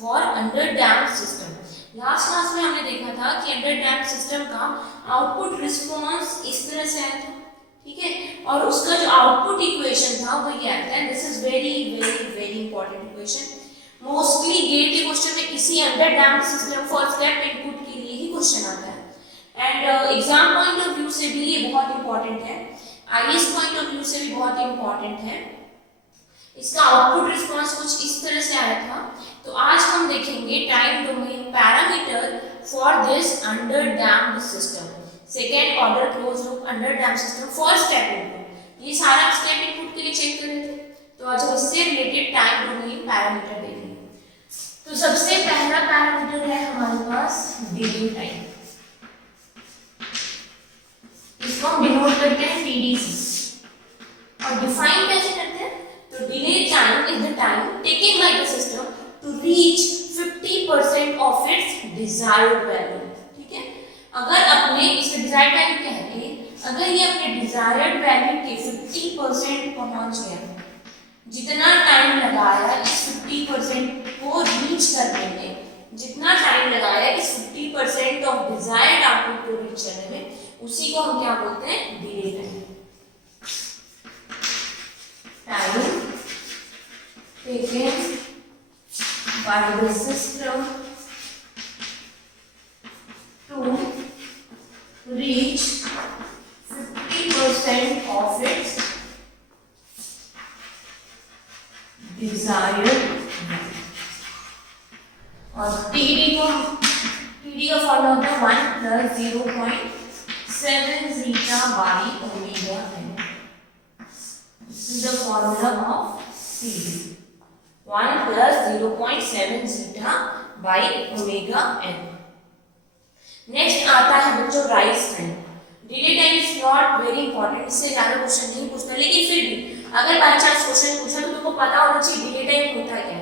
For underdamped system. Last class में हमने देखा था कि अंडर डैम्ड सिस्टम का आउटपुट रिस्पॉन्स इस तरह से आया था, ठीक है, और उसका जो आउटपुट इक्वेशन था वो ये आता है। This is very very very important equation. Mostly GATE के क्वेश्चन में इसी underdamped system for step input के लिए ही क्वेश्चन आता है and exam point of view से भी ये बहुत इंपॉर्टेंट है, आईएएस पॉइंट ऑफ व्यू से भी बहुत इंपॉर्टेंट है। इसका आउटपुट रिस्पांस कुछ इस तरह से आया था। तो आज हम देखेंगे time domain parameter for this underdamped system, second order close loop underdamped system for step input. ये सारा स्टेप इनपुट के लिए चेक कर रहे थे, तो आज हम इससे रिलेटेड टाइम डोमेन पैरामीटर देखेंगे। तो सबसे पहला पैरामीटर है हमारे पास डिले टाइम, इसको हम डिनोट करते हैं टीडी से और डिफाइन कैसे करते हैं। तो delay time is the time taken by the system to reach 50% of its desired value, ठीक है। अगर अपने इसका डिजायर्ड वैल्यू क्या है, अगर ये अपने डिजायर्ड वैल्यू के 50% पहुंच गया, जितना टाइम लगाया इस 50% को रीच करने में, जितना टाइम लगाया इस 50% ऑफ डिजायर्ड आउटपुट को रीच करने में, उसी को हम क्या बोलते हैं, delay time. Time taken by the system to reach 50% of its desired और टीडी का फॉर्मूला होता है 1 + 0.7 zeta by omega n. This is the formula of TD. 1 + 0.7 zeta by omega n. Next आता है बच्चों rise time. Delay time is not very important, इससे ज्यादा question नहीं पूछता, लेकिन फिर भी अगर बाय चांस क्वेश्चन पूछा तो तुमको पता होना चाहिए डिले टाइम होता है क्या।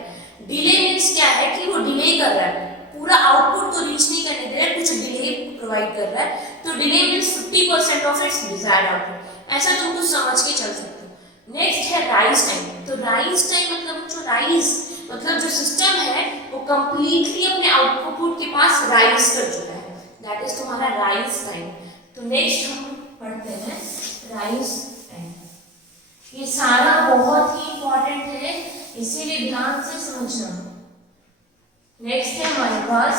डिले मीन्स क्या है कि वो डिले कर रहा है, पूरा आउटपुट को रीच नहीं करने दे रहा है, कुछ डिले प्रोवाइड कर रहा है। तो delay means 50% of its desired output, ऐसा तुम कुछ समझ के चल सकते हो। नेक्स्ट है राइज टाइम। तो राइज टाइम मतलब जो राइज मतलब जो सिस्टम है वो कंप्लीटली अपने आउटपुट के पास राइज कर चुका है, दैट इज तुम्हारा राइज टाइम। तो नेक्स्ट हम पढ़ते हैं राइज टाइम। ये सारा बहुत ही इंपॉर्टेंट है, इसीलिए ध्यान से समझना। नेक्स्ट है हमारे पास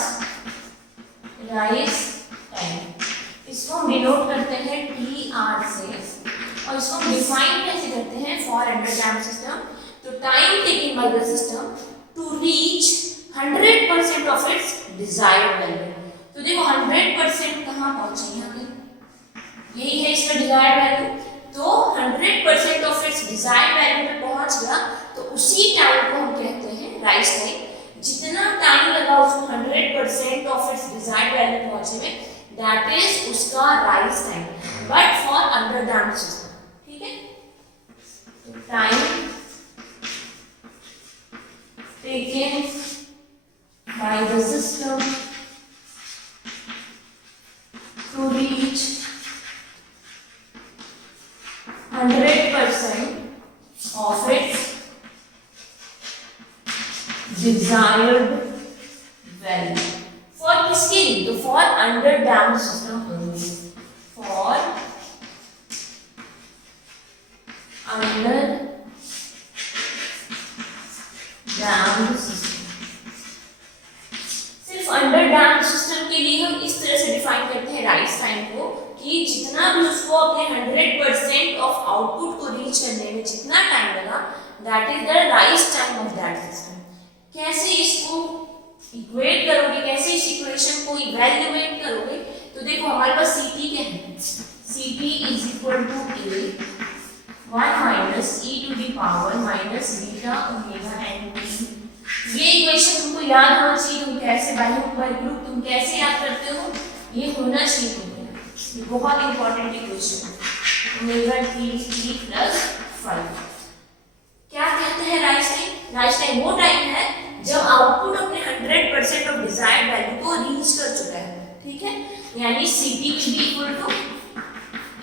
राइज टाइम, इसको हम डिनोट करते हैं TR से और इसको हम डिफाइन कैसे करते हैं, फॉर अंडर डैम्ड सिस्टम। तो time taken by the system to reach 100% of its desired value. तो देखो 100% कहाँ पहुंचे, यहाँ पे यही है इसका डिजायर्ड वैल्यू। तो 100% ऑफ इट्स डिजायर्ड वैल्यू पे पहुंच गया, तो उसी टाइम को हम कहते हैं राइज टाइम। जितना टाइम लगा उसको 100% ऑफ इट्स डिजायर्ड वैल्यू पहुंचने में, दैट इज उसका rise time, but for underdamped system, ठीक है। तो time taken by the system to reach 100% of its desired value. For किसके लिए, तो for under damped system only, for under damped system। सिर्फ अंडर डैम्ड सिस्टम के लिए हम इस तरह से डिफाइन करते हैं राइज टाइम को कि जितना भी उसको अपने 100% ऑफ आउटपुट को रीच करने में जितना टाइम लगा, that is the rise time of that system. कैसे इसको इक्वेट करोगे, कैसे इस इक्वेशन को इवैल्यूएट करोगे, तो देखो हमारे पास CT क्या है, CT = A 1 - e⁻ beta omega n। ये इक्वेशन तुमको याद होना चाहिए, तुम कैसे बाय ग्रुप तुम कैसे याद करते हो, ये होना चाहिए तुमको, ये बहुत इंपॉर्टेंट इक्वेशन है। ओमेगा t + 5 क्या कहते हैं राइज टाइम। राइज टाइम वो टाइम है जब आउटपुट अपने 100% ऑफ डिजायर्ड वैल्यू को रीच कर चुका है, ठीक है। यानी CT =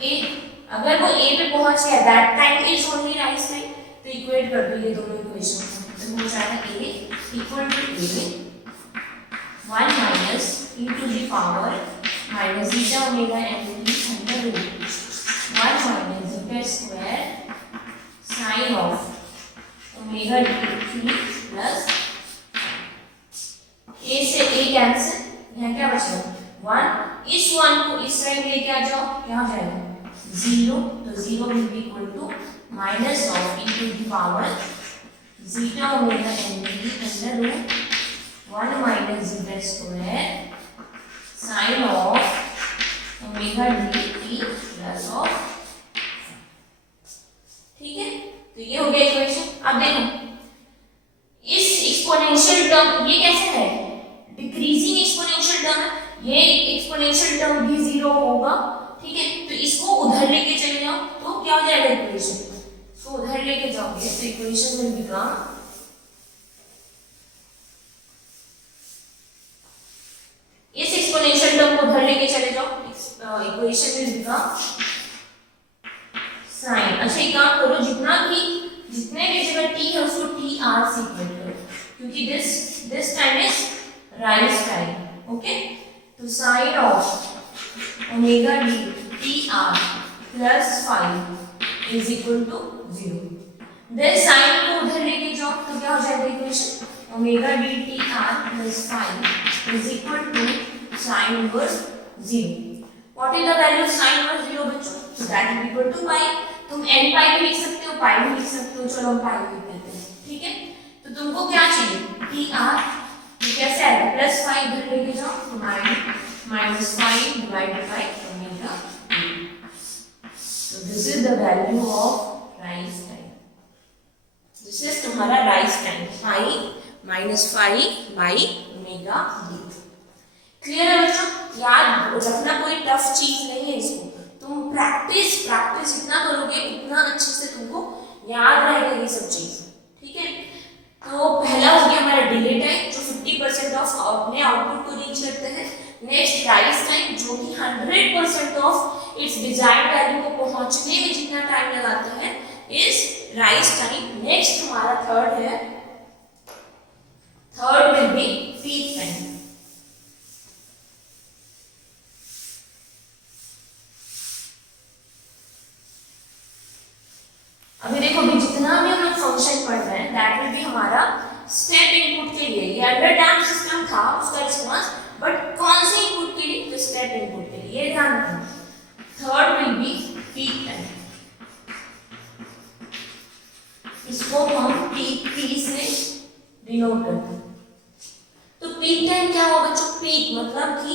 A, अगर वो A पे पहुंच गया, that time is only rise time. तो इक्वेट कर दो ये दोनों इक्वेशन, तो हो जाएगा A = A 1 minus e to the power minus zeta omega N T under root 1 minus zeta square sine of omega t plus A से A cancel, यहाँ क्या बचेगा 1, इस 1 को इस साइड लेके आ जाओ, क्या हो जाएगा 0, तो 0 will be equal to minus of e to the power zeta omega N T under root 1 minus zeta square sine of omega D T plus of, ठीक है। तो ये हो गया इक्वेशन। अब देखो इस एक्सपोनेंशियल टर्म ये कैसे है, डिक्रीजिंग एक्सपोनेंशियल टर्म है, ये एक्सपोनेंशियल टर्म भी 0 होगा, ठीक है। तो इसको उधर लेके चले जाओ तो क्या हो जाएगा इक्वेशन, इसको उधर लेके जाओगे तो इक्वेशन विल बिकम इस एक्सपोनेंशियल टर्म को उधर लेके चले जाओ, इक्वेशन विल बिकम साइन, अच्छा एक काम करो जितने भी जगह t है उसको टी आर से इक्वल करो, क्योंकि this time is rise time, okay. तो sine of omega D t r plus 5 is equal to 0। Then sine को उधर लेके जाओ तो क्या हो जाएगा equation, omega D t r plus 5 is equal to sine inverse 0। What is the value of sine inverse 0 बच्चों, so that is equal to pi. तुम n पाई भी लिख सकते हो, पाई भी लिख सकते हो, चलो हम पाई लिख देते हैं, ठीक है। तो तुमको क्या चाहिए टी आर, तो कैसे आएगा प्लस 5 इधर लेके जाओ तो minus 5 divided by omega, so this is the value of rise time, this is तुम्हारा rise time pi minus 5 by omega d। Clear है बच्चों, याद रखना कोई टफ चीज नहीं है, इसको तुम प्रैक्टिस जितना करोगे उतना अच्छे से तुमको याद रहेगा ये सब चीज, ठीक है। तो पहला हो गया हमारा डिले टाइम जो 50% ऑफ अपने आउटपुट को रीच करते हैं। नेक्स्ट राइज टाइम जो कि 100% ऑफ इट्स डिजायर्ड वैल्यू को पहुंचने में जितना टाइम लगाता है इज राइज टाइम। नेक्स्ट हमारा third will be peak time. अभी देखो भी जितना भी हम लोग फंक्शन पढ़ रहे हैं दैट विल बी हमारा स्टेप इनपुट के लिए, ये अंडर डैम्प सिस्टम था उसका रिस्पांस, बट कौन से इनपुट के लिए, तो स्टेप इनपुट के लिए, ये ध्यान रखना। Third will be peak time, इसको हम पी से डिनोट करते हैं। तो पीक टाइम क्या होगा बच्चों, पीक मतलब कि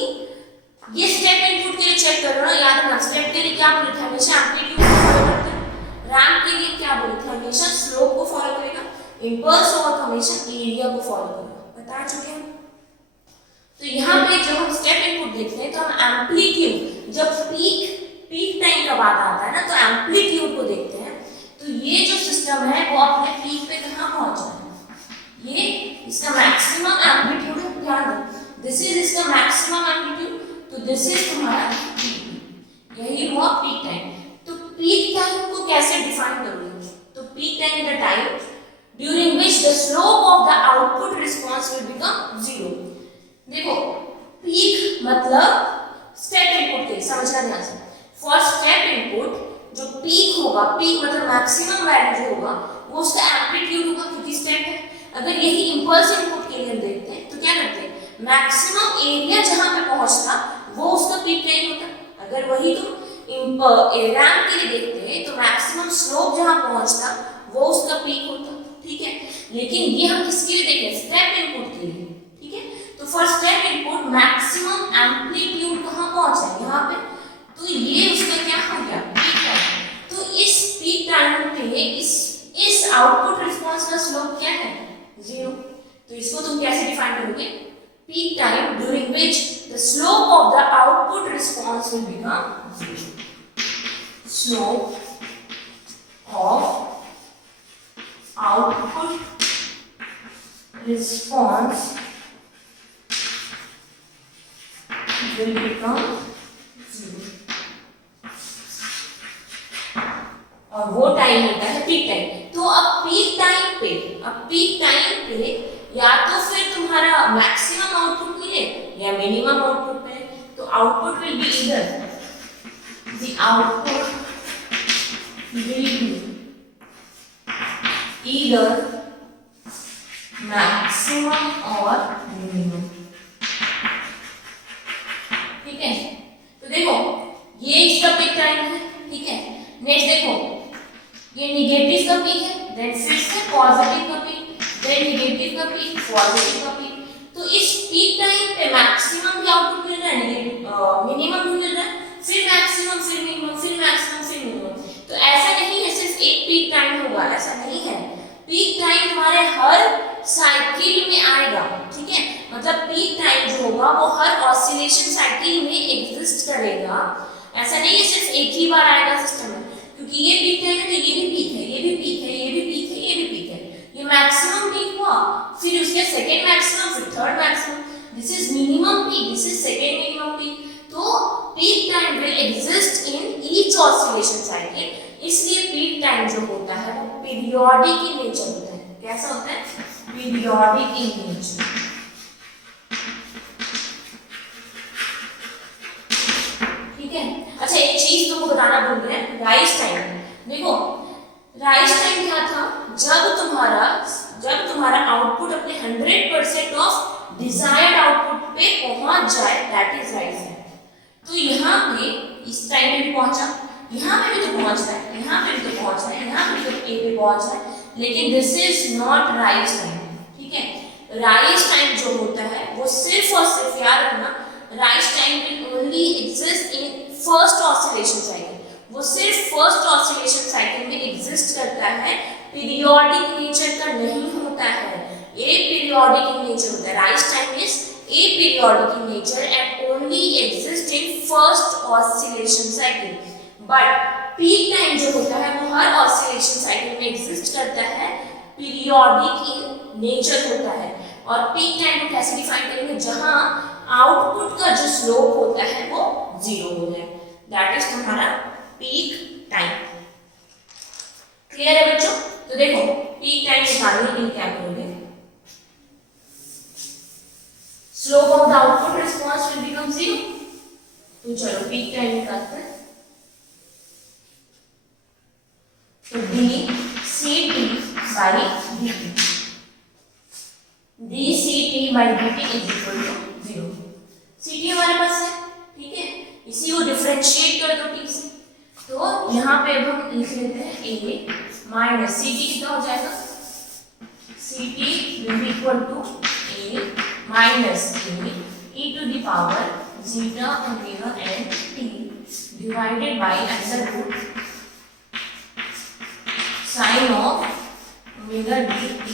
ये स्टेप इनपुट के लिए चेक कर रहे हो, याद रखना स्टेप के लिए क्या बोले थे हमेशा एम्पलीट्यूड को फॉलो करते हैं, रैंप के लिए क्या बोले थे हमेशा स्लोप को फॉलो करेगा, इंपल्स होगा तो हमेशा एरिया को फॉलो करेगा, बता चुके हैं। तो यहाँ पे जब हम स्टेप इनपुट देखते हैं तो हम एम्पलीट्यूड, जब पीक टाइम का बात आता है ना तो एम्पलीट्यूड को देखते हैं। तो ये जो सिस्टम है वो अपने पीक पे कहाँ पहुंचा है, ये इसका मैक्सिमम एम्पलीट्यूड है, ध्यान दो दिस इज इसका मैक्सिमम एम्पलीट्यूड, तो दिस इज तुम्हारा पीक, यही हुआ पीक टाइम। तो पीक टाइम को कैसे डिफाइन करोगे, तो peak time the time during which the slope of the output response will become 0। देखो पीक मतलब स्टेप इनपुट के समझना ध्यान से, फॉर स्टेप इनपुट जो पीक होगा, पीक मतलब मैक्सिमम वैल्यू जो होगा वो उसका एम्पलीट्यूड होगा क्योंकि स्टेप है। अगर यही इंपल्स इनपुट के लिए हम देखते हैं तो क्या करते हैं, मैक्सिमम एरिया जहां पे पहुंचता वो उसका पीक टाइम होता। अगर वही तुम रैंप के लिए देखते हैं तो मैक्सिमम स्लोप जहां पहुंचता वो उसका पीक होता, ठीक है। लेकिन ये हम किसके लिए देख रहे हैं, स्टेप इनपुट के लिए, ठीक है। तो for step input maximum amplitude कहां पहुंचा है, यहाँ पे, तो ये उसका क्या हो गया पीक टाइम। तो इस पीक टाइम पे इस आउटपुट रिस्पांस का स्लोप क्या है 0। तो इसको तुम कैसे डिफाइन करोगे, peak time during which the slope of the output response will become 0। Slope of output response will become 0। और वो टाइम होता है पीक टाइम। तो अब पीक टाइम पे या तो फिर तुम्हारा मैक्सिमम आउटपुट पे है या मिनिमम आउटपुट पे है, तो आउटपुट विल बी इधर the output will be either maximum or minimum. ठीक है, तो देखो ये इसका पीक टाइम है, ठीक है। नेक्स्ट देखो ये निगेटिव का पीक है, देन फिर से पॉजिटिव का पीक, देन निगेटिव का पीक, पॉजिटिव का पीक। तो इस पीक टाइम पे मैक्सिमम भी आउटपुट मिल रहा है, मिनिमम भी मिल रहा है, फिर मैक्सिमम, फिर मिनिमम, फिर मैक्सिमम, फिर मिनिमम। तो ऐसा नहीं है सिर्फ एक पीक टाइम होगा, ऐसा नहीं है। पीक टाइम तुम्हारे हर साइकिल में आएगा, ठीक है। मतलब पीक टाइम जो होगा वो हर ऑसिलेशन साइकिल में एग्जिस्ट करेगा। ऐसा नहीं है सिर्फ एक ही बार आएगा सिस्टम में, क्योंकि ये पीक टाइम है तो ये भी पीक है, ये भी पीक है, ये भी पीक है, ये भी पीक है। ये मैक्सिमम पीक हुआ, फिर उसके सेकंड मैक्सिमम, फिर third maximum. This is minimum peak, this is second minimum peak. तो peak time will exist in each oscillation cycle. इसलिए पीक टाइम जो होता है वो पीरियोडिक इन नेचर होता है। कैसा होता है? Periodic in nature. ठीक है। अच्छा एक चीज तुमको बताना भूल गए, राइज टाइम। देखो राइज टाइम क्या था? जब तुम्हारा आउटपुट अपने 100% ऑफ डिजायर्ड आउटपुट पे पहुंच जाए, दैट इज राइज टाइम। तो यहाँ पे इस टाइम पे भी पहुंचा, यहाँ पे भी तो पहुंच रहा है, यहाँ पे भी तो पहुंच रहा है, यहाँ पे भी तो ए पे पहुंच रहा है, लेकिन this is not rise time. ठीक है। राइज टाइम जो होता है वो सिर्फ और सिर्फ, याद रखना, rise time will only exist in first oscillation cycle. वो सिर्फ फर्स्ट ऑसिलेशन साइकिल में एग्जिस्ट करता है, पीरियोडिक नेचर का नहीं होता है। ए पीरियोडिक इन नेचर होता है। Rise time is aperiodic in nature and only exist in first oscillation cycle. But peak time जो होता है वो हर oscillation cycle में exist करता है, periodic in nature होता है। और peak time को कैसे define करेंगे? जहाँ output का जो slope होता है वो 0 हो जाए, that is तुम्हारा peak time। क्लियर है बच्चों? तो देखो peak time निकालने के लिए क्या करोगे? Slope of the output response will become 0. तो चलो पीक टाइम निकालते हैं। तो dCt by dt, dCt by dt is equal to 0। Ct हमारे पास है, ठीक है, इसी को डिफरेंशिएट कर दो t से। तो यहाँ पे अब हम लिख लेते हैं a माइनस Ct कितना हो जाएगा? Ct will be equal to a minus e to the power zeta omega n t divided by under root sin of omega d t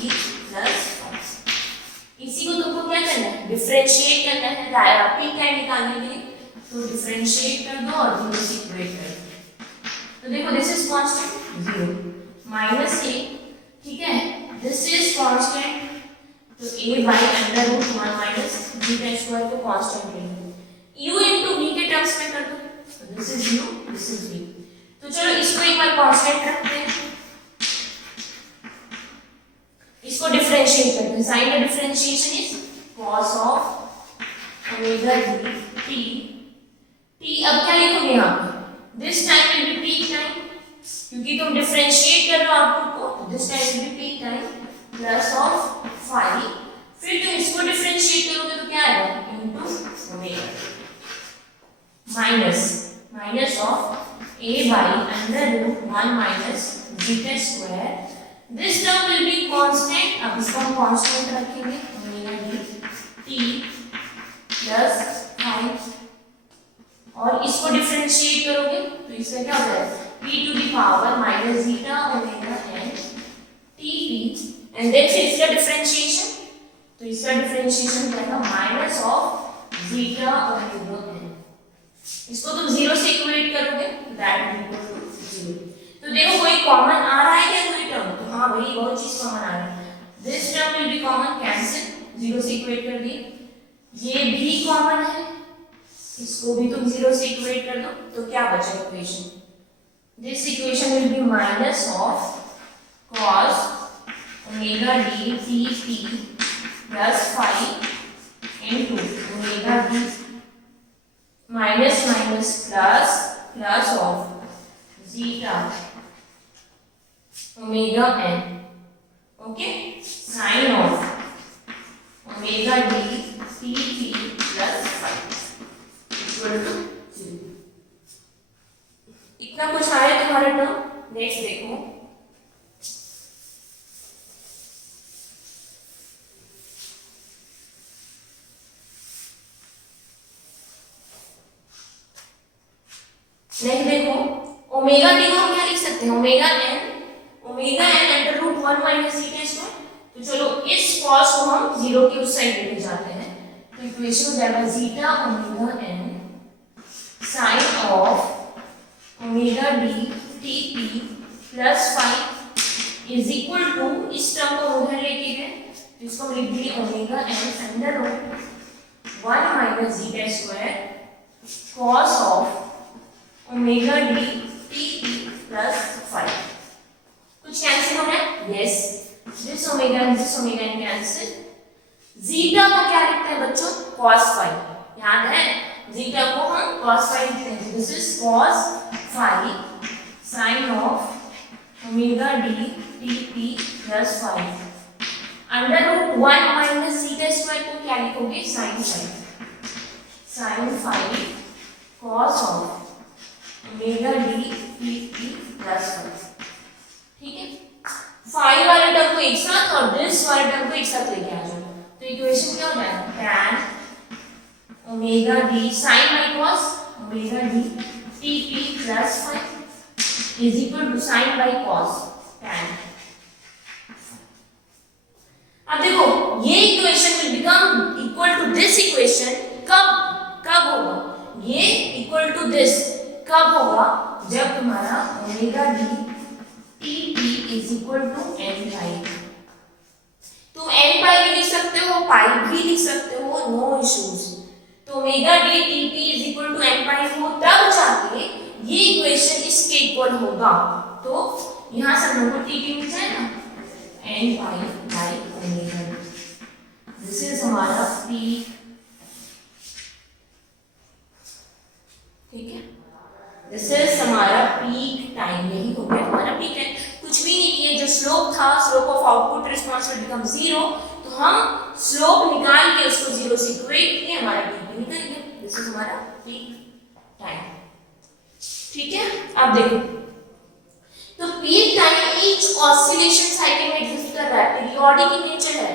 plus 1। इसी को तुमको क्या करना है? डिफरेंशिएट करना है पीक टाइम निकालने के लिए। तो डिफरेंशिएट कर दो और जीरो से इक्वेट कर दो। तो देखो this is constant 0 minus a, ठीक है, दिस इज कांस्टेंट, तो a by under root 1 minus beta square को कांस्टेंट ले लो, u into v के टर्म्स में कर दो। तो this is u, this is v। तो चलो इसको एक बार कांस्टेंट रखते हैं, इसको डिफरेंशिएट करते हैं। साइन का differentiation is cos of omega d t। t अब क्या लिखोगे यहाँ पे? This time will be peak time, क्योंकि तुम डिफरेंशिएट कर रहे हो आउटपुट को। This time will be peak time plus of 5, फिर तुम इसको डिफरेंशिएट करोगे तो क्या आएगा? Into omega minus of a by under root 1 minus beta square। This term will be constant, अब इसको हम कांस्टेंट रखेंगे, ओमेगा d t प्लस 5, और इसको डिफरेंशिएट करोगे तो इसका क्या हो जाएगा? p to the power minus zeta omega n t p, and then फिर इसका डिफरेंशिएशन, तो इसका डिफरेंशिएशन क्या है? Minus of zeta omega n। इसको तुम 0 से इक्वेट करोगे, दैट विल इक्वल टू 0। तो देखो कोई कॉमन आ रहा है क्या कोई टर्म? तो हाँ भाई बहुत चीज कॉमन आ रहा है। This term will be common, cancel, 0 से इक्वेट कर दिए। ये भी कॉमन है, इसको भी तुम 0 से इक्वेट कर दो, तो क्या बचेगा equation? This equation will be minus of cos omega d t p plus 5 into omega d minus minus plus of zeta omega n, okay, sine of omega d dt plus phi equal to 0. इतना कुछ आया तुम्हारा term. Next देखो, next देखो omega T को हम क्या लिख सकते हैं, omega N under root 1 minus zeta square. तो चलो इस कॉस को हम जीरो की उस साइड लेके जाते हैं, तो इक्वेशन हो जाएगा zeta omega N sine of omega D T P plus five is equal to, इस टर्म को उधर लेके गए तो इसको हम लिख देंगे omega N under root 1 minus zeta square cos of omega D T P plus five. कुछ कैंसिल हो रहा है, yes, this omega N cancel. Zeta को क्या लिखते हैं बच्चों, cos फाइव, याद है जीटा को हम cos फाइव लिखते हैं, this is cos five sine of omega D T P plus five under root 1 minus zeta square को क्या लिखोगे, sine five cos of omega D T P plus five. ठीक है, फाइव वाले टर्म को एक साथ और दिस वाले टर्म को एक साथ लेके आ जाओ, तो इक्वेशन क्या हो जाएगा, tan omega D sine by cos omega D T P plus five is equal to sine by cos tan। अब देखो ये equation will become equal to this equation कब होगा, ये इक्वल टू दिस कब होगा, जब तुम्हारा omega D T p is equal to n pi. तुम एन पाई भी लिख सकते हो, पाई भी लिख सकते हो, नो इश्यूज। तो omega D T p is equal to n pi हो तब जाके ये इक्वेशन इसके इक्वल होगा। तो यहां से हम लोग को टी पी मिल जाएगा N pi by omega D. This is हमारा पीक, ठीक है, दिस इज हमारा पीक टाइम, यही हो गया हमारा पीक टाइम। कुछ भी नहीं किया, जो स्लोप था, slope of output response will become 0, तो हम स्लोप निकाल के उसको 0 से इक्वेट किए, हमारा पीक निकल गया। दिस इज हमारा पीक टाइम, ठीक है। अब देखो, तो peak time each oscillation cycle में एग्जिस्ट कर रहा है, पीरियोडिक इन नेचर है।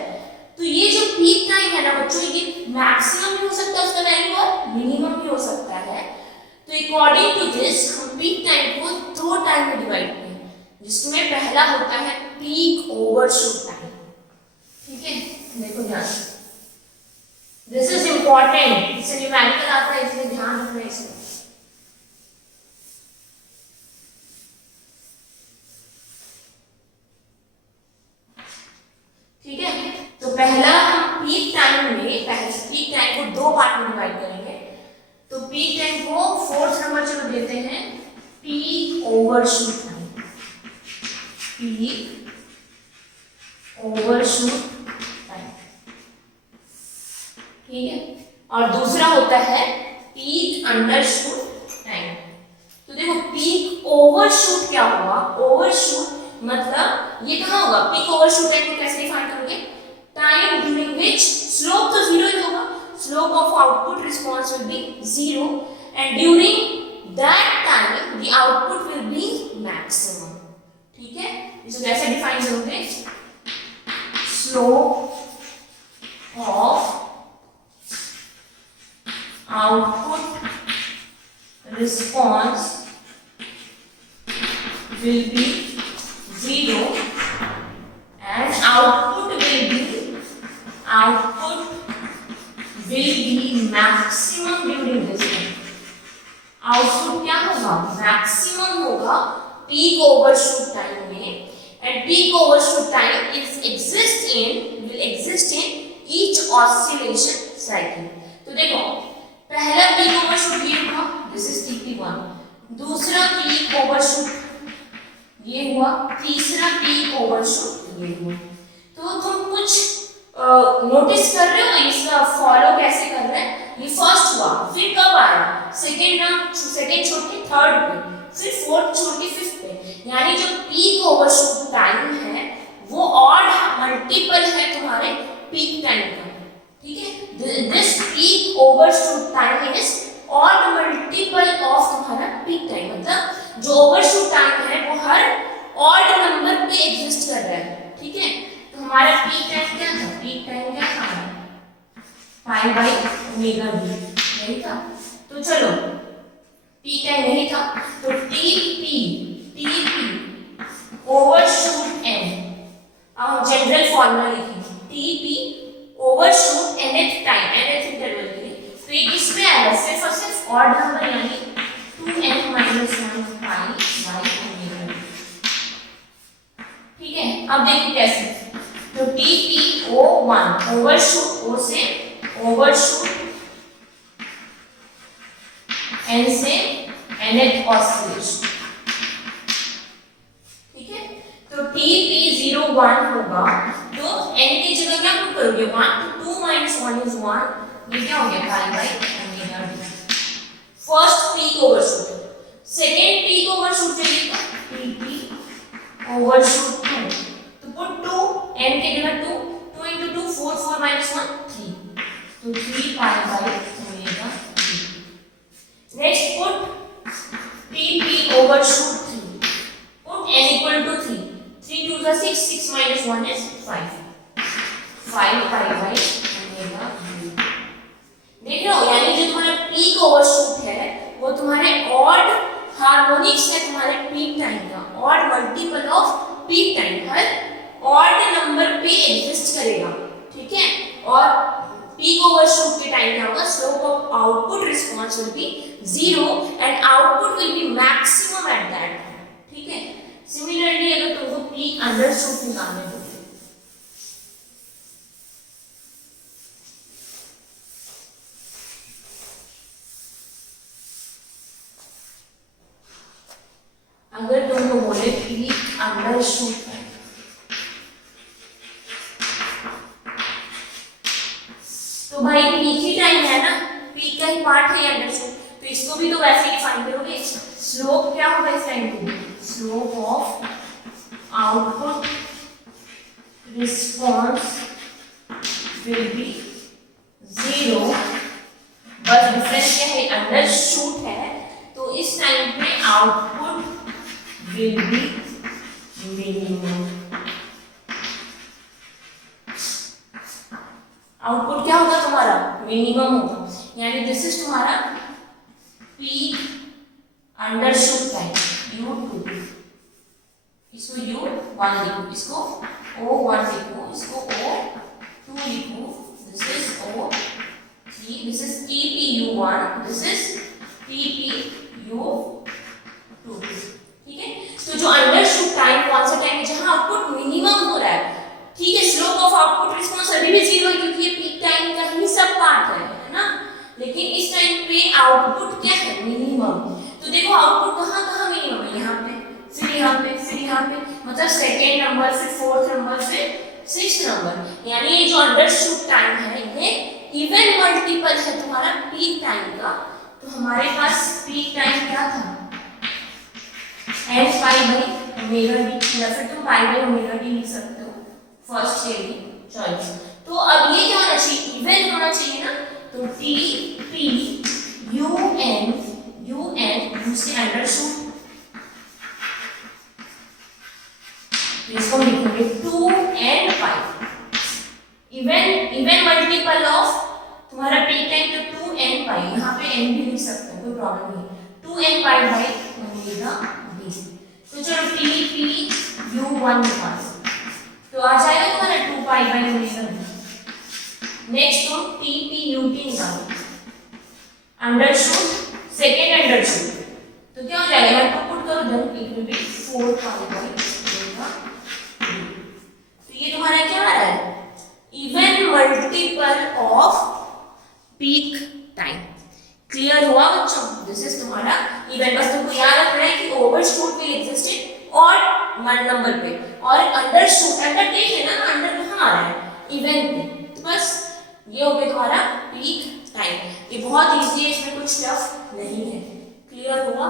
तो ये जो पीक टाइम है ना बच्चों, ये मैक्सिमम भी हो सकता है उसका वैल्यू और मिनिमम भी हो सकता है। तो अकॉर्डिंग टू दिस हम पीक टाइम को 2 टाइम में डिवाइड करते हैं, जिसमें पहला होता है पीक ओवरशूट टाइम, ठीक है। देखो ध्यान से, दिस इज इंपॉर्टेंट, इससे न्यूमेरिकल आता है, इसलिए ध्यान रखना इसमें। ठीक है, तो पहला हम पीक टाइम को 2 पार्ट में डिवाइड करेंगे। तो पीक टाइम को 4th नंबर चलो देते हैं peak overshoot time, peak overshoot time, ठीक है। और दूसरा होता है पीक अंडरशूट टाइम। तो देखो पीक ओवरशूट क्या होगा, ओवरशूट मतलब ये कहाँ होगा, पीक ओवरशूट टाइम को कैसे डिफाइन करोगे, टाइम ड्यूरिंग विच स्लोप तो 0 ही होगा, slope of output response will be 0 and during that time the output will be maximum, ठीक है। इसको कैसे डिफाइन करोगे, slope of output response will be 0 and output will be maximum during this time। Output क्या होगा, maximum होगा peak overshoot time में, and peak overshoot time will exist in each oscillation cycle। तो देखो पहला पीक ओवरशूट ये हुआ, this is TP1, दूसरा पीक ओवरशूट ये हुआ, तीसरा पीक ओवरशूट ये हुआ। तो तुम कुछ नोटिस कर रहे हो इसका फॉलो कैसे कर रहे हैं? ये फर्स्ट हुआ, फिर कब आया? सेकेंड छोड़ के थर्ड पे, फिर फोर्थ छोड़ के फिफ्थ पे, यानी जो पीक ओवरशूट टाइम है वो ऑड मल्टीपल है तुम्हारे पीक टाइम का, ठीक है? This peak overshoot time is odd multiple of तुम्हारा पीक टाइम, मतलब जो ओवरशूट टाइम है वो हर ऑड नंबर पे एग्जिस्ट कर रहा है, ठीक है? तो हमारा पीक टाइम क्या था? पीक टाइम क्या था? पाई बाई ओमेगा बी, नहीं था? तो चलो पीक टाइम नहीं था तो टी पी ओवरशूट एन, अब जनरल फॉर्मूला लिखेंगे, T P overshoot nth time, nth interval के लिए, तो ये किस में आएगा? सिर्फ और सिर्फ ऑड नंबर यानी 2n - 1 पाई बाई ओमेगा, ठीक है? अब देखो कैसे, तो टी पी ओ 1 ओवरशूट, ओ से ओवरशूट, n से nth ऑसिलेशन, ठीक है? तो टी पी 0 1 होगा, तो n की जगह क्या पुट करोगे? 1, तो 2 - 1 is 1, ये क्या हो गया? पाई by omega D, first peak overshoot. Second peak overshoot चाहिए तो टी पी ओवरशूट 2, तो पुट 2, n की जगह 2, 2 into 2 4, 4 - 1 3, तो 3 पाई by omega D. Next put T P overshoot 3, put n equal to 3, 3 2 is 6, 6 minus 1 is 5, 5 pi by omega d। देख रहे हो, यानी जो तुम्हारा पीक ओवरशूट है वो तुम्हारे ऑड हार्मोनिक्स है तुम्हारे पीक टाइम का, odd multiple of peak time, her odd number पे एग्जिस्ट करेगा, ठीक है? और पीक ओवरशूट के टाइम क्या होगा? Slope of output response will be 0 and output will be maximum at that, ठीक है? सिमिलरली अगर तुमको पीक अंडरशूट निकालने हो, अगर तुमको बोले पीक अंडरशूट है, तो भाई पीक ही टाइम है ना, पीक का ही पार्ट है अंडरशूट, तो इसको भी तो वैसे ही डिफाइन करोगे। स्लोप क्या होगा इस टाइम पे? Slope of output response will be 0, बस डिफरेंस क्या है? अंडरशूट है, तो इस टाइम पे output will be minimum. Output क्या होगा तुम्हारा? मिनिमम होगा, यानी दिस इज तुम्हारा पीक अंडरशूट टाइम U2, इसको U1 लिखो, इसको O1 लिखो, इसको O2 लिखो, this is O3, this is TPU1, this is TPU2, ठीक है? तो जो अंडरशूट टाइम कौन सा टाइम है? जहां आउटपुट मिनिमम हो रहा है, ठीक है? स्लोप ऑफ आउटपुट रिस्पांस अभी भी 0 है क्योंकि ये पीक टाइम का ही सब पार्ट है ना? लेकिन इस टाइम पे आउटपुट क्या है? मिनिमम। तो देखो आउटपुट कहां कहां मिनिमम है? यहाँ पे, फिर यहाँ पे, फिर यहाँ पे, मतलब सेकेंड नंबर, फिर फोर्थ नंबर, फिर सिक्स्थ नंबर, यानी ये जो अंडरशूट टाइम है ये इवन मल्टीपल है तुम्हारा पीक टाइम का। तो हमारे पास पीक टाइम क्या था? n pi by omega D, या फिर तुम पाई बाई ओमेगा डी लिख सकते हो, फर्स्ट के चॉइस। तो अब ये क्या होना चाहिए? इवन होना चाहिए ना, तो T P U N U से अंडरशूट, इसको लिखेंगे 2n pi, even multiple of तुम्हारा पीक टाइम, तो 2n पाई, यहाँ पे n भी लिख सकते हो, कोई प्रॉब्लम नहीं, 2n pi by omega D. तो चलो टी पी U1 निकालो, तो आ जाएगा तुम्हारा 2 पाई बाई ओमेगा डी। नेक्स्ट तुम टी पी UT निकालो, अंडरशूट, सेकेंड अंडरशूट, तो क्या हो जाएगा? यहाँ टू पुट करो, then it will be 4 pi by omega D. तो ये तुम्हारा क्या आ रहा है? Even multiple of peak time. Clear हुआ बच्चों? दिस इज तुम्हारा इवन। बस तुमको याद रखना है कि overshoot will exist in odd number पे, और अंडरशूट, अंडर देख लेना ना, अंडर कहाँ आ रहा है? इवन पे, तो बस ये हो गया तुम्हारा पीक टाइम। ये बहुत इजी है, इसमें कुछ टफ नहीं है। क्लियर हुआ?